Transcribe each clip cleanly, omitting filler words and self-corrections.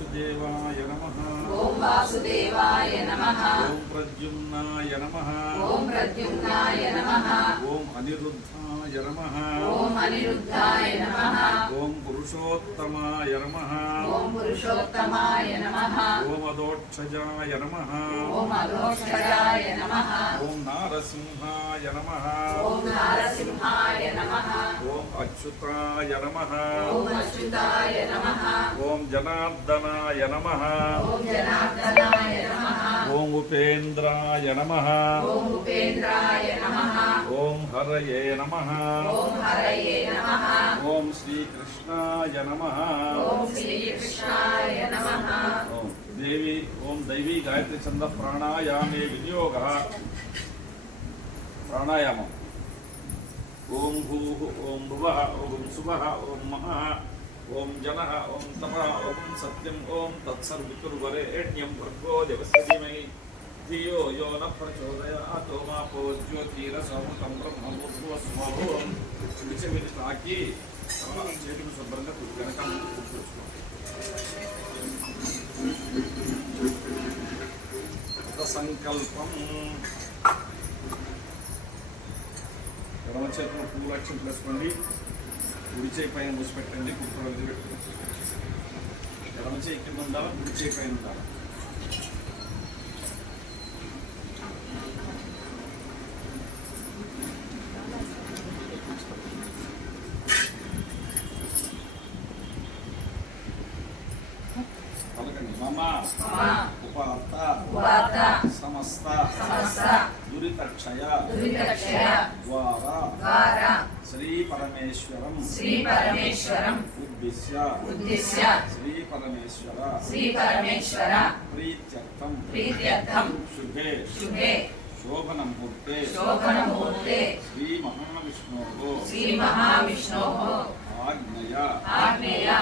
वासुदेवाय नमः। ओम वासुदेवाय नमः। ओम प्रद्युम्नाय नमः। ओम प्रद्युम्नाय नमः। ओम अनिरुद्धाय नमः। ओम अनिरुद्धाय नमः। ओम पुरुषोत्तमाय नमः। ओम पुरुषोत्तमाय नमः। ओम अदोक्षजाय नमः। ओम अदोक्षजाय नमः। ओम नारसिंहाय नमः। ओम नारसिंहाय नमः। ओम अच्युताय नमः। ओम अच्युताय नमः। ओम जनार्दनाय नमः। ओम जनार्दनाय नमः। ओम उपेन्द्राय नमः। ओम उपेन्द्राय नमः। ओम हरये नमः। ओम हरये नमः। ओम श्रीकृष्णाय नमः। ओम श्रीकृष्णाय नमः। ओम देवी ओम दैवी गायत्री छंद प्राणायामे विनियोगः प्राणायामम् ओम भूः ओम भुवः ओम सुवः ओम महः ओम जनः ओम तपः ओम सत्यम् ओम तत्सर्ववितुर्वरेण्यं भर्गो देवस्य धीमहि धियो यो न प्रचोदयात् ओमापो ज्योतिरसमृतं ब्रह्मभूर्भुवस्वः విడిచిపెట్టి చేతులు శుభ్రంగా వెనక సంకల్పం ఎడమ చేతిలో పువ్వు అక్షంతలు వేసుకోండి కుడి చేయి పైన మూసిపెట్టండి కుక్కలు వదిలిపెట్టుకోండి ఎడమ చేయి కింద ఉండాలా కుడి చేయి పైన ఉండాలి उपात समस्त दुरितक्षय द्वारा श्री परमेश्वरम उद्दिश्य श्री परमेश्वर प्रीत्यर्थम शुभे शोभन मुहूर्ते श्री महाविष्णोः आज्ञया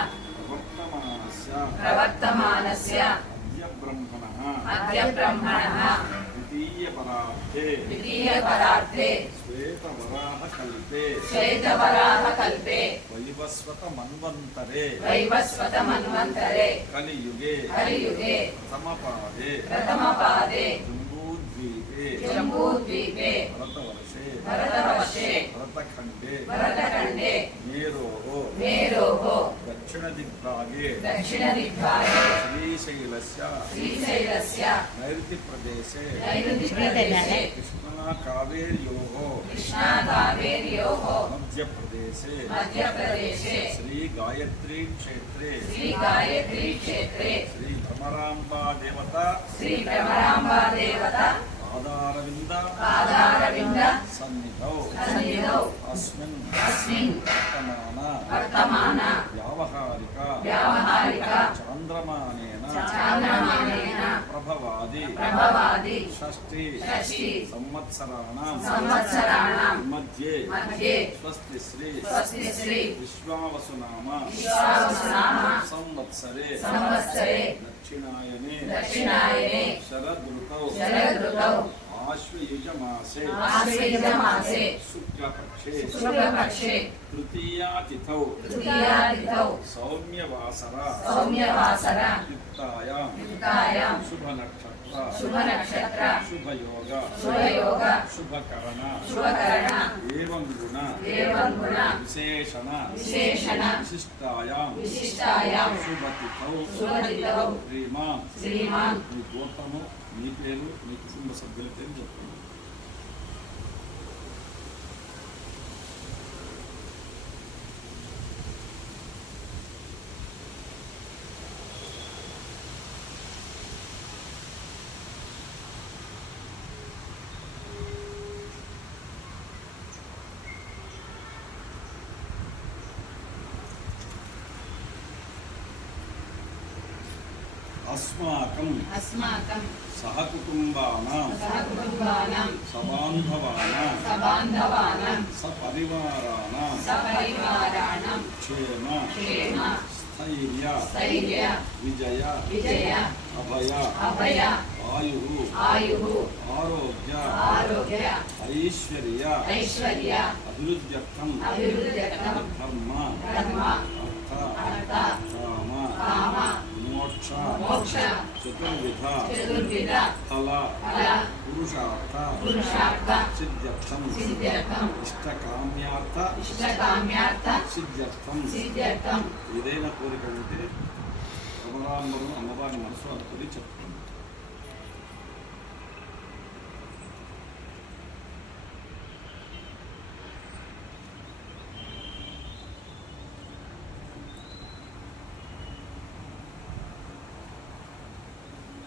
प्रवर्तमानस्य अद्य ब्रह्मणः द्वितीय परार्थे श्वेतवराहकल्पे वैवस्वत मन्वन्तरे कलियुगे प्रथमपादे जम्बूद्वीपे भरतवर्षे भरतखण्डे मेरोः दक्षिणदिग्भागे श्रीशैलस्य नैऋतिप्रदेशे कृष्णाकावेर्योः मध्यप्रदेशे श्री गायत्री क्षेत्रे श्री भ्रमराम्बा देवता आधारविन्द सन्निधौ अस्मिन् वर्तमान व्यावहारिक चान्द्रमानेन प्रभवादि षष्ठी संवत्सराणां मध्ये स्वस्ति श्री विश्वावसुनाम संवत्सरे दक्षिणायने शरदृतौ आश्वयुजमासे शुक्लपक्षे तृतीयातिथौ सौम्यवासरा युक्तायां शुभनक्षत्र शुभयोग शुभकरण एवं गुण विशेषण विशिष्टायां शुभतिथौ श्रीमान् మీ గోత్రము మీ పేరు మీ కుటుంబ సభ్యుల పేరు చెప్పండి. अस्माकं सहकुटुम्बानां सबान्धवानां सपरिवाराणां क्षेम स्थैर्य विजय अभय आयुः आरोग्य ऐश्वर्य अभिवृद्ध्यर्थं धर्म अर्थ काम मोक्ष మోక్ష మోక్ష చతుర్విధ చతుర్విధ ఫల ఫల పురుషార్థ పురుషార్థ సిద్ధ్యర్థం సిద్ధ్యర్థం ఇష్టకామ్యార్థ ఇష్టకామ్యార్థ సిద్ధ్యర్థం సిద్ధ్యర్థం ఏదైనా కోరిక ఉంటే భ్రమరాంబరం అమ్మవారి మనసు అనుకుని చెప్తుంది.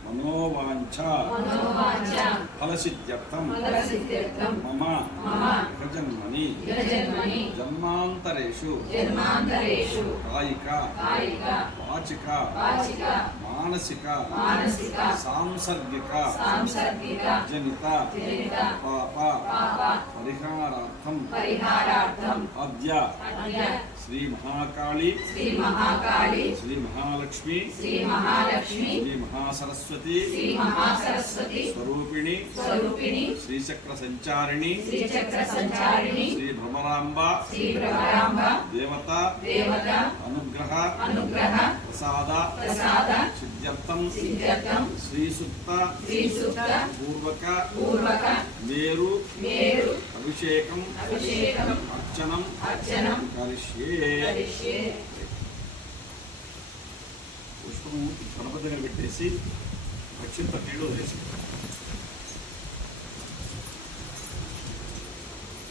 మనోవాంఛ మనోవాంఛ ఫలసిద్ధ్యర్థం ఫలసిద్ధ్యర్థం మమ మమ గజన్మని జన్మని జన్మాంతరేషు జన్మాంతరేషు కాయిక కాయిక వాచిక వాచిక మానసిక మానసిక సాంసర్గిక సాంసర్గిక జనిత జనిత పాప పాప పరిహారార్థం పరిహారార్థం అద్య అద్య శ్రీ మహాకాళి శ్రీ మహాకాళి శ్రీ మహాలక్ష్మి శ్రీ మహాలక్ష్మి శ్రీ మహాసరస్వతి శ్రీ మహాసరస్వతి స్వరూపిణి స్వరూపిణి శ్రీచక్ర సంచారిణి శ్రీచక్ర సంచారిణి శ్రీ భ్రమరాంబ శ్రీ భ్రమరాంబ దేవత దేవత అనుగ్రహ అనుగ్రహ ప్రసాద ప్రసాద సిద్ధ్యర్థం సిద్ధ్యర్థం శ్రీసుక్త శ్రీసూక్త పూర్వక పూర్వక మేరు మేరు అభిషేకం అభిషేకం అర్చనం అర్చనం కరిష్యే. కరిష్యే. పుష్పము గణపతి దగ్గర పెట్టేసి అక్షింత నీళ్ళు వదిలేసి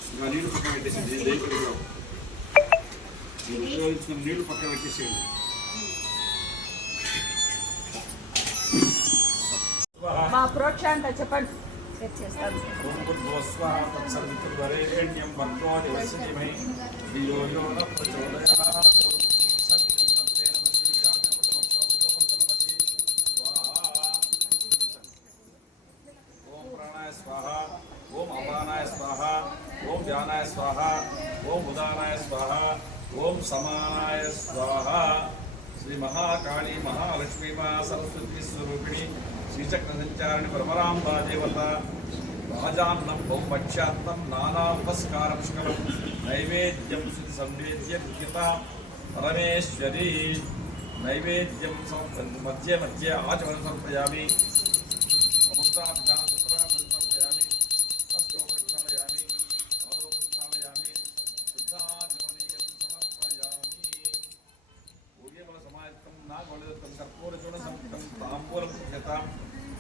ఇంకా నీళ్ళు పక్కన పెట్టేసి దేవుడు ఉపయోగించుకున్న నీళ్లు పక్కన పెట్టేసేయండి. మా ప్రోక్షాంత చెప్పండి ఓం భూర్భువస్వాహ తత్సవితుర్వరేణ్యం భర్గో దేవస్య ధీమహి ధియో యో నః ప్రచోదయాత్. సత్యం తత్తేన వశీ జాతమతమస్తమస్తమసి స్వాహా. ఓం ప్రాణాయ స్వాహ, ఓం అపానాయ స్వాహ, ఓం వ్యానాయ స్వాహ, ఓం ఉదానాయ స్వాహ, ఓం సమానాయ స్వాహ. శ్రీ మహాకాళీ మహాలక్ష్మీ మహాసరస్వతి స్వరూపిణి శ్రీచక్ర సంచారిణి భ్రమరాంబా దేవత రాజాన్నం బహుపక్ష్యాత్తం నానాపస్కార పుష్కరం నైవేద్యం శుద్ధి సంవేద్య గృహ్యత పరమేశ్వరి. నైవేద్యం మధ్య మధ్య ఆచమనం సమర్పయామి. అముక్తాభిధాన సమర్పయామి. హస్తో ప్రక్షాళయామి. పాదో ప్రక్షాళయామి. శుద్ధాచమనీయం సమర్పయామి. ఊర్యబల సమాయుక్తం నాగవళితం కర్పూరచూర్ణ సంయుక్తం తాంబూలం గృహ్యతాం.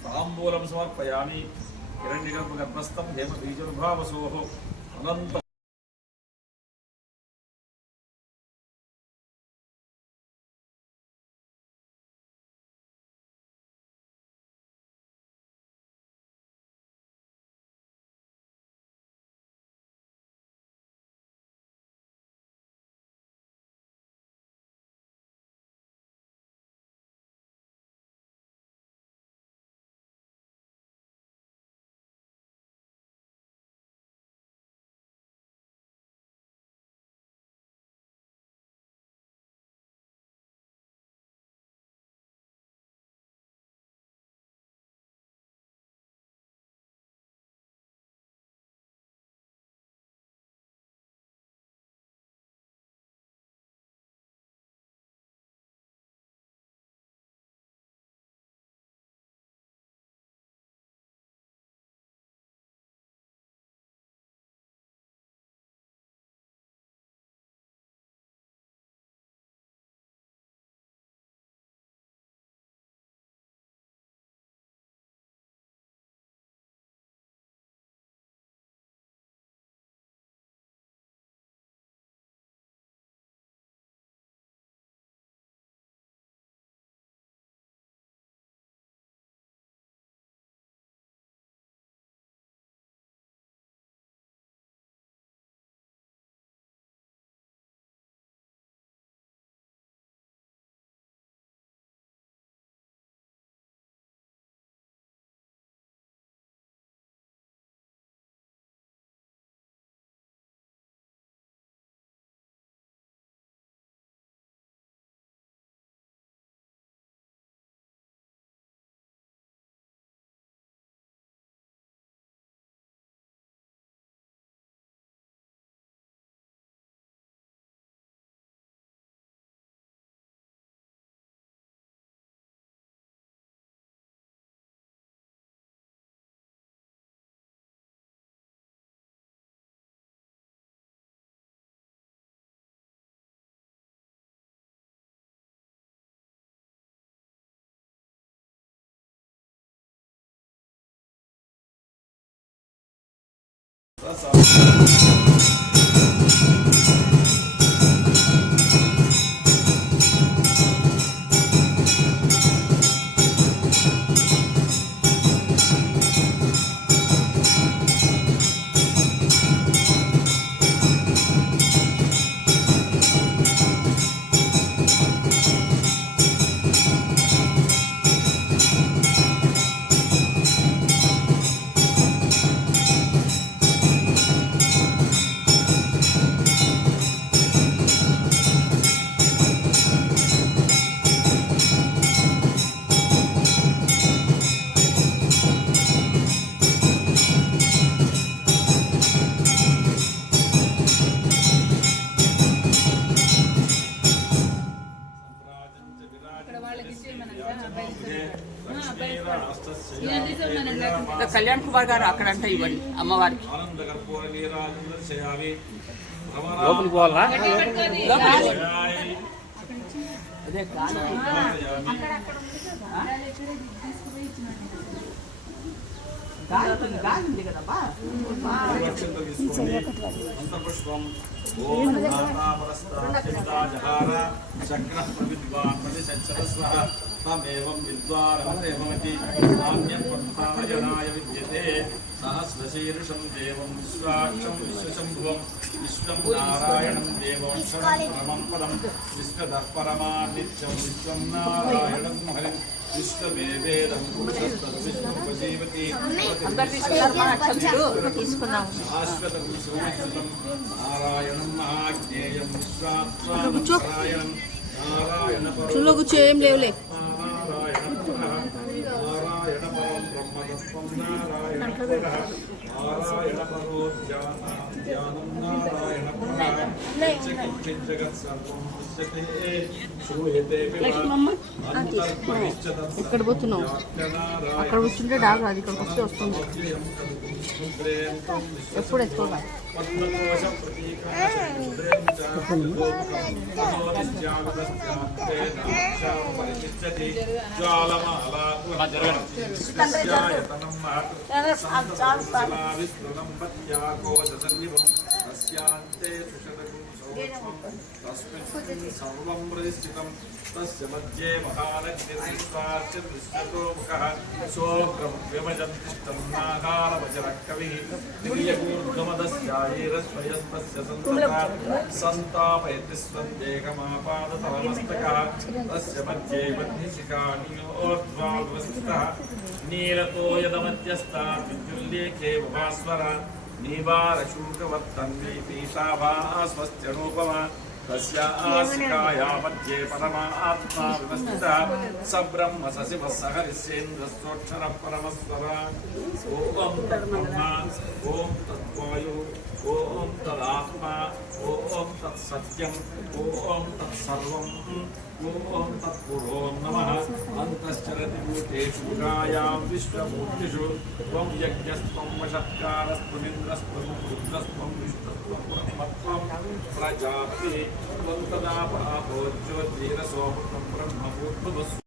తాంబూలం సమర్పయామి. హిరణ్యగర్భగర్భస్థం హేమ బీజోద్భావసోః అనంత కళ్యాణ్ కుమార్ గారు అక్కడంతా ఇవ్వండి అమ్మవారికి. లోపలికి పోవాలా? అదే గాలి గాలి ఉంది కదమ్మా. అంతపుష్పం ఓం నాథాపరస్తాజహార చక్ర ప్రవిద్వాన్ సచ్చరస్వః తమేవం విద్వారమేవమతి నామ్యం పట్టాయనాయ విద్యతే సహస్రశీర్షం దేవం విశ్వాక్షం విశ్వశంభువం విశ్వం నారాయణం దేవం పరమం పదం విశ్వదః పరమాన్ నిత్యం విశ్వం నారాయణం హరిం విశ్వవేవేదం పురుషస్తద్విశ్వపజీవతి శాశ్వతం సునిశ్చితం నారాయణం మహాజ్ఞేయం విశ్వాత్మానం చులో కూర్చో, ఏం లేవులే. నారాయణ పరం బ్రహ్మతత్వం నారాయణ నారాయణ పరో ధ్యానం నారాయణ జగత్ సర్వం ఎక్కడ పోతున్నావు? అక్కడ కూర్చుంటే డాగ్ రాదు, ఇక్కడికి వస్తే వస్తుంది. ఎప్పుడు ఎత్తుకోవాలి? సర్వం ప్రతిష్ఠితం తస్య మధ్యే మహానగ్నిర్విశ్వాస్యతో ముఖః సోగ్రం విమజంతిష్టం నాగారవచరకవిః దివ్యకూర్ధమదస్యాయేరస్వయస్తస్య సంతాపయతి స్వందేకమాపాదతలమస్తకः తస్య మధ్యే మధ్యశిఖానియోర్ధ్వావస్థితः నీలతో యదమధ్యస్థాత్ విద్యుల్లేఖే భాస్వర నీవారశూకవర్తన్వే పీతాభాస్వస్త్యనూపమా తస్యాసికాయా మధ్యే పరమాత్మా వివస్థితః సబ్రహ్మ సశివః సహరిస్యేంద్రస్తోక్షరః పరమస్వర ఓం తద్బ్రహ్మ ఓం తద్వాయు ఓం తదాత్మా ఓం తత్సత్యం ఓం తత్సర్వం ఓం తత్పురో నమః అంతశ్చరతి భూతేషు గుణాయాం విశ్వమూర్తిషు త్వం యజ్ఞస్త్వం వషత్కారస్త్వమింద్రస్త్వం రుద్రస్త్వం విష్ణుస్త్వం బ్రహ్మత్వం ప్రజాపతి త్వం తదా పాపోజ్యోతిరసోమృతం బ్రహ్మభూర్భువస్సు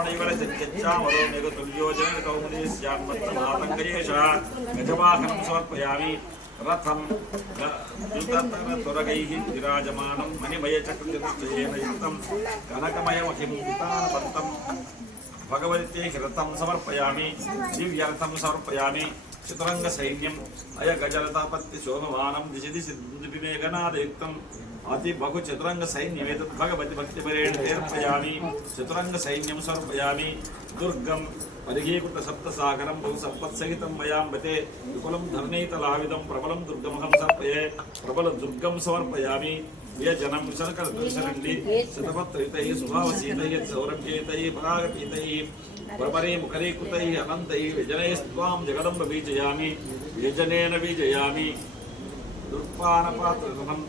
శ్రవణైవల చచ్చామలో మేఘతుల్యోజన కౌముదీ స్యాన్మత్తమాతంకయేషः గజవాహనం సమర్పయామి రథం తురగైః విరాజమానం మణిమయచక్రచతుష్టయేన యుక్తం కనకమయమహింతానవంతం భగవతే రథం సమర్పయామి దివ్యరథం సమర్పయామి చతురంగ సైన్యం అయ గజలతాపత్తి శోభమానం దిశి దిశి వివేకనాదయుక్తం అతి బహు చతురంగ సైన్యమేత భగవతి భక్తిపరేణ సమర్పయామి చతురంగ సైన్యం సమర్పయామి దుర్గం పరిగీకృత సప్తసాగరం బహు సంపత్సహితం మయాంబతే విపులం ధర్ణీతలావిదం ప్రబలం దుర్గమహం సమర్పయే ప్రబల దుర్గం సమర్పయామి జనం విసర్కర దర్శనండి శతపత్రితై సుభావసీతై సౌరభ్యేతై పరాగపీతై ప్రపరే ముఖరీకృతై అనంతై వ్యజనైస్త్వాం జగదంబ బీజయామి వ్యజనేన బీజయామి దుర్పానపాత్రం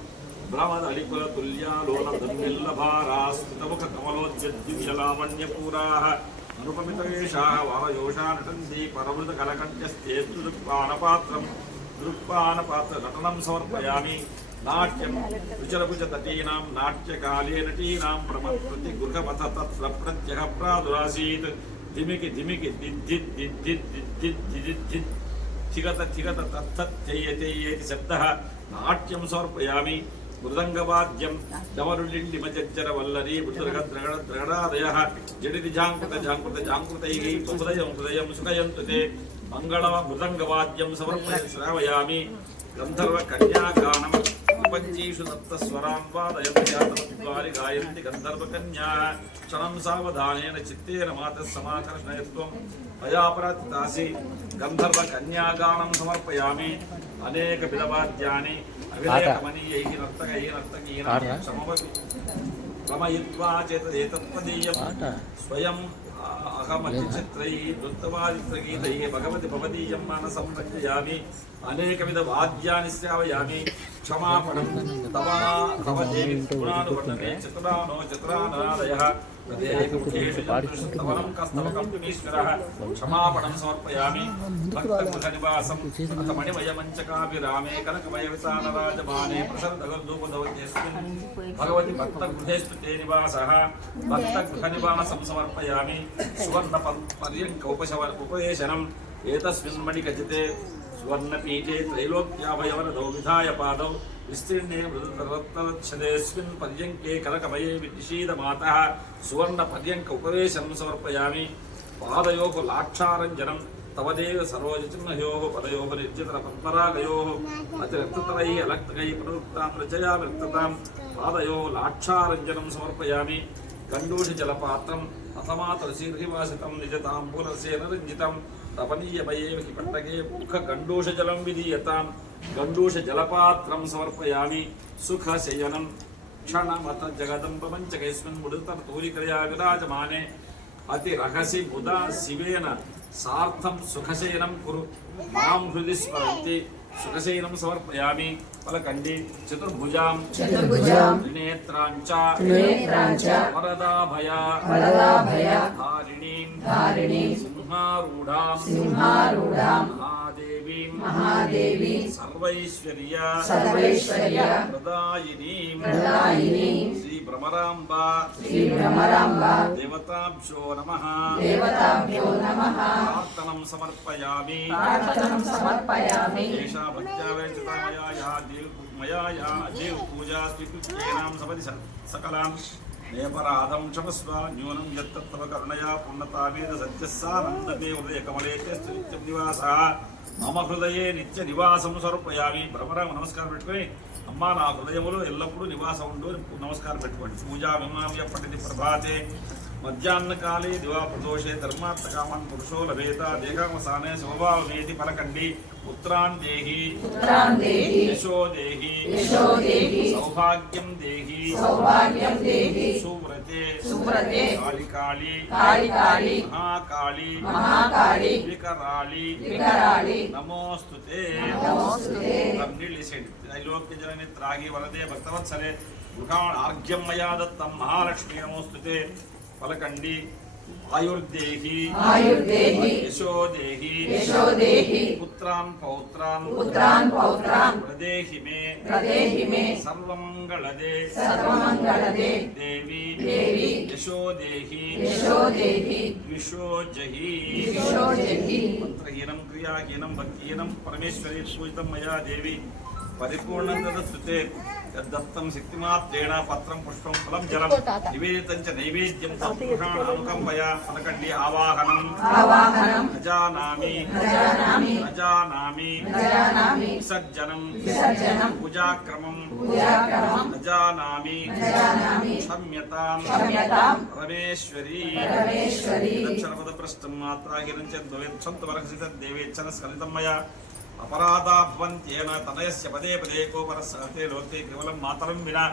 భ్రమదలికుల తుల్యాలోల దుర్నిల్లభారాస్తుతముఖ కమలోద్యలావణ్యపూరాః అనుపమితవేషాः వారయోషా నటంతి పరమృత కలకంఠ్యస్తేస్తు దృక్పానపాత్ర నటనం సమర్పయామి నాట్యం రుచరభుజ తటీనాం నాట్యకాలే నటీనాం ప్రమత్ప్రతి గృహపథ తత్ర ప్రత్యహ ప్రాదురాసీత్ ధిమికి ధిమికి దిద్దిద్ దిద్దిద్ దిద్దిద్ దిద్దిద్ చిగత చిగత తత్తయ్యేతి శబ్దః నాట్యం సమర్పయామి మృదంగవాద్యం డమరులిండిమజజ్జర వల్లరీ మృదురగద్రగడ ద్రగడాదయః జడితి జాంకృత జాంకృత జాంకృతైః హృదయం హృదయం సుఖయంతు తే మంగళ మృదంగవాద్యం శ్రావయామి గంధర్వ కన్యాగానం పంచీషు సప్తస్వరాన్ వాదయంత్యాద్వారి గాయంతి గంధర్వ కన్యా క్షణం సావధానేన చిత్తేన మాతః సమాకర్షణయత్వం మయాపరాజితాసి గంధర్వ కన్యాగానం సమర్పయామి అనేక విధవాద్యాని అవిలేకమనీయైః నర్తకైః నర్తకీనాం సమవపి రమయిత్వా చేతదేతత్పదీయం స్వయం అహమచిత్రైః నృత్తవాదిత్రగీతైః భగవతి భవదీయం మానసం రంజయామి అనేకవిధ వాద్యాని శ్రావయామి క్షమాపణం తవ దేవి గుణానువర్తనే చతురానో చతురానాదయః క్షమాపణం సమర్పయామి భక్తగృహనివాసం మణిమయమంచకాభిరామే కనకమయవితానరాజమానే ప్రసన్నగర్ధూపదవత్యేస్మిన్ భగవతి భక్తగృహేస్తు తే నివాసః భక్తగృహనివాసం సమర్పయామి సువర్ణ పర్యంక ఉపవేశనం ఏతస్మిన్ మణికచితే సువర్ణపీఠే త్రైలోక్యాభయవరదౌ విధాయ పాదౌ విస్తీర్ణే మృదుతరత్తలచ్ఛదేస్మిన్ పర్యంకే కనకమయే వినిషీదమాతః సువర్ణ పర్యంక ఉపవేశనం సమర్పయామి పాదయోః లాక్షారంజనం తవదేవ సరోజచిహ్నయోః పదయోః నిర్జితర పద్మరాగయోః అతిరక్తతరైః అలక్తకైః ప్రవృత్తాం రచయామి రక్తతాం పాదయోః లాక్షారంజనం సమర్పయామి గండూష జలపాత్రం అథమాతులశీర్హివాసితం నిజతాంబూలసేన రంజితం తపనీయమయేవి పట్టకే ముఖ గండూషజలం విధీయతాం గండూష జలపాత్రం సమర్పయామి సుఖశయనం క్షణమత జగదంబమంచకైస్మిన్ ముడుతూలికయా విరాజమానే అతి రహసి ముదా శివేన సార్థం సుఖశయనం కురు మాం హృది స్మరంతి సుఖశయనం సమర్పయామి పలకండి చతుర్భుజాం త్రినేత్రాంచ వరదాభయ ధారిణీం సింహారూఢాం మహాదేవీం సర్వైశ్వర్య ప్రదాయినీం శ్రీ భ్రమరాంబా దేవతాభ్యో నమః ప్రార్థనం సమర్పయామి ఏషా భక్త్యా వేచితా మయా యా దేవ పూజా స్వీకృత్యేనాం సపది సకలాం నేపరాధం క్షమస్వ న్యూనం యత్తవ కరుణయా పుణ్యతావేద సత్యస్సానందమే హృదయ కమలేతే నిత్యం నివాసః మమ హృదయే నిత్య నివాసం సమర్పయామి భ్రమరామ నమస్కారం పెట్టుకొని అమ్మా నా హృదయములో ఎల్లప్పుడూ నివాసం ఉండు నమస్కారం పెట్టుకోండి పూజా విమామ్య పఠితి ప్రభాతే మధ్యాహ్నకాలే దివాప్రదోషే ధర్మార్థకామన్ పురుషో లభేత దేహామసానే స్వభావమేతి పలకండి పుత్రాన్ దేహి యశో దేహి సౌభాగ్యం దేహి సువ్రతే కాళి మహాకాళి వికరాళి నమోస్తుతే त्रैलोक्य जननी त्रागी वरदे भक्तवत्सले गृहाण आर्घ्यम मया दत्तं महालक्ष्मी नमोस्तुते पलकंडी ఆయుర్దేహి ఆయుర్దేహి యశోదేహి యశోదేహి పుత్రాన్ పౌత్రాన్ పుత్రాన్ పౌత్రాన్ ప్రదేహి మే ప్రదేహి మే సర్వమంగళదే సర్వమంగళదే దేవి దేవి యశోదేహి యశోదేహి విశోజహి విశోజహి మంత్రహీనం క్రియాహీనం భక్తిహీనం పరమేశ్వరి పూజితం మయా దేవి పరిపూర్ణం దదస్తుతే యద్దత్తం శక్తిమాత్రేణ పత్రం పుష్పం ఫలం జలం నివేదితం చ నైవేద్యం తత్పురుషాణాముఖం మయా ఫలకండి ఆవాహనం ఆవాహనం అజానామి అజానామి అజానామి అజానామి విసర్జనం విసర్జనం పూజాక్రమం పూజాక్రమం అజానామి అజానామి క్షమ్యతాం క్షమ్యతాం రమేశ్వరీ రమేశ్వరీ దక్షిణపదపృష్టం మాత్రాగిరం చేద్వేచ్చంత వరకసిత దేవేచ్చన స్కలితం మయా अपराधा भवन्त्येन तनयस्य पदे पदे कोपरस्ते लोके केवलं मातरं विना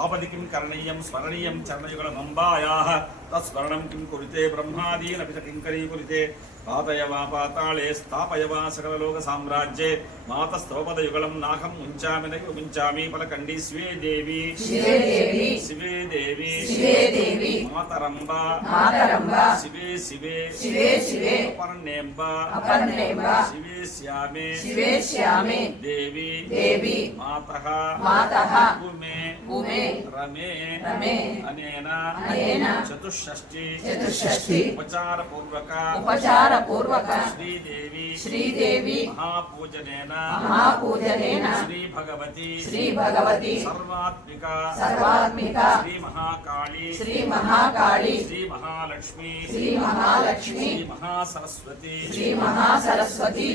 आपदि किं करणीयं स्मरणीयं चरणयुगलमम्बायाः तत्स्मरणं किं कुरुते ब्रह्मादीनपि च किङ्करी कुरुते पातय वा पाताळे स्थापय वा सकललोकसाम्राज्ये मातस्तवपदयुगलं नाहं मुञ्चामि न युमुञ्चामि फलकण्डी स्वे देवी शिवे देवी शिवे देवी शिवे देवी मातरम्ब मातरम्ब शिवे शिवे शिवे शिवे अपर्णेम्ब अपर्णेम्ब शिवे श्यामे शिवे श्यामे देवी देवी मातः मातः उमे उमे रमे रमे अनेन अनेन चतुष्षष्टि चतुष्षष्टि उपचारपूर्वक उपचारपूर्वक श्रीदेवी श्रीदेवी महापूजनेन महापूजनेन श्रीभगवती श्रीभगवती सर्वात्मिका सर्वात्मिका श्रीमहाकाली श्रीमहाकाली श्रीमहालक्ष्मी श्रीमहालक्ष्मी श्रीमहासरस्वती श्रीमहासरस्वती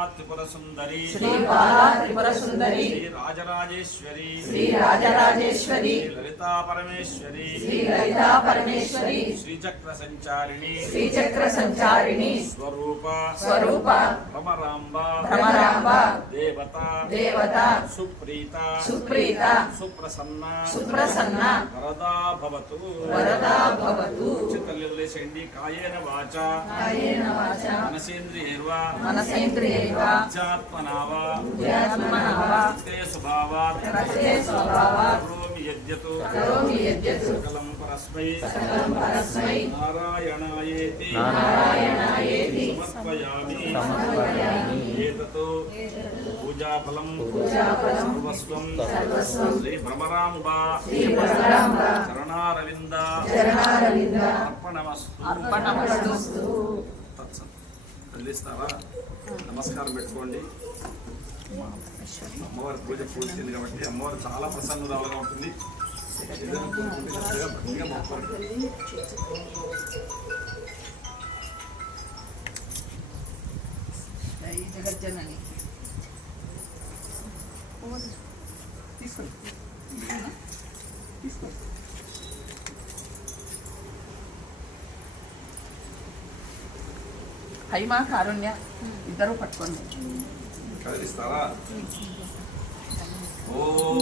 श्रीबालात्रिपुरसुन्दरी श्रीबाला त्रिपुरसुन्दरी श्रीराजराजेश्वरी श्रीराजराजेश्वरी श्रीललिता परमेश्वरी श्रीललिता परमेश्वरी श्रीचक्रसञ्चारिणी श्रीचक्रसञ्चारिणी स्वरूप स्वरूप भ्रमराम्ब भ्रमराम्ब देवता देवता सुप्रीता सुप्रीता सुप्रसन्ना सुप्रसन्ना वरदा भवतु वरदा भवतु चित्तल्लेशेण्डि कायेन वाचा कायेन वाचा मनसेन्द्रियैर्वा मनसेन्द्रियैर्वा अध्यात्मना वा बुद्ध्यात्मना वा ते स्वभावात् प्रकृते स्वभावात् करोमि यद्यत् करोमि यद्यत् सकलं परस्मै सकलं परस्मै नारायणायेति नारायणायेति समर्पयामि एतत् पूजाफलं पूजाफलं सर्वस्वं सर्वस्वं श्रीभ्रमराम्बा श्रीभ्रमराम्ब चरणारविन्द चरणारविन्द अर्पणमस्तु अर्पणमस्तु తత్సత్ వెళ్ళిస్తారా నమస్కారం పెట్టుకోండి అమ్మవారి పూజ పూర్తింది కాబట్టి అమ్మవారు చాలా ప్రసన్నురాలుగా ఉంటుంది ఏదైనా కోరుకుంటే చక్కగా భక్తిగా మొక్కండి. జగజ్జనని తీసుకోండి తీసుకోండి హైమా కారుణ్య ఇద్దరు పట్టుకోండి కదిలిస్తారా ఓం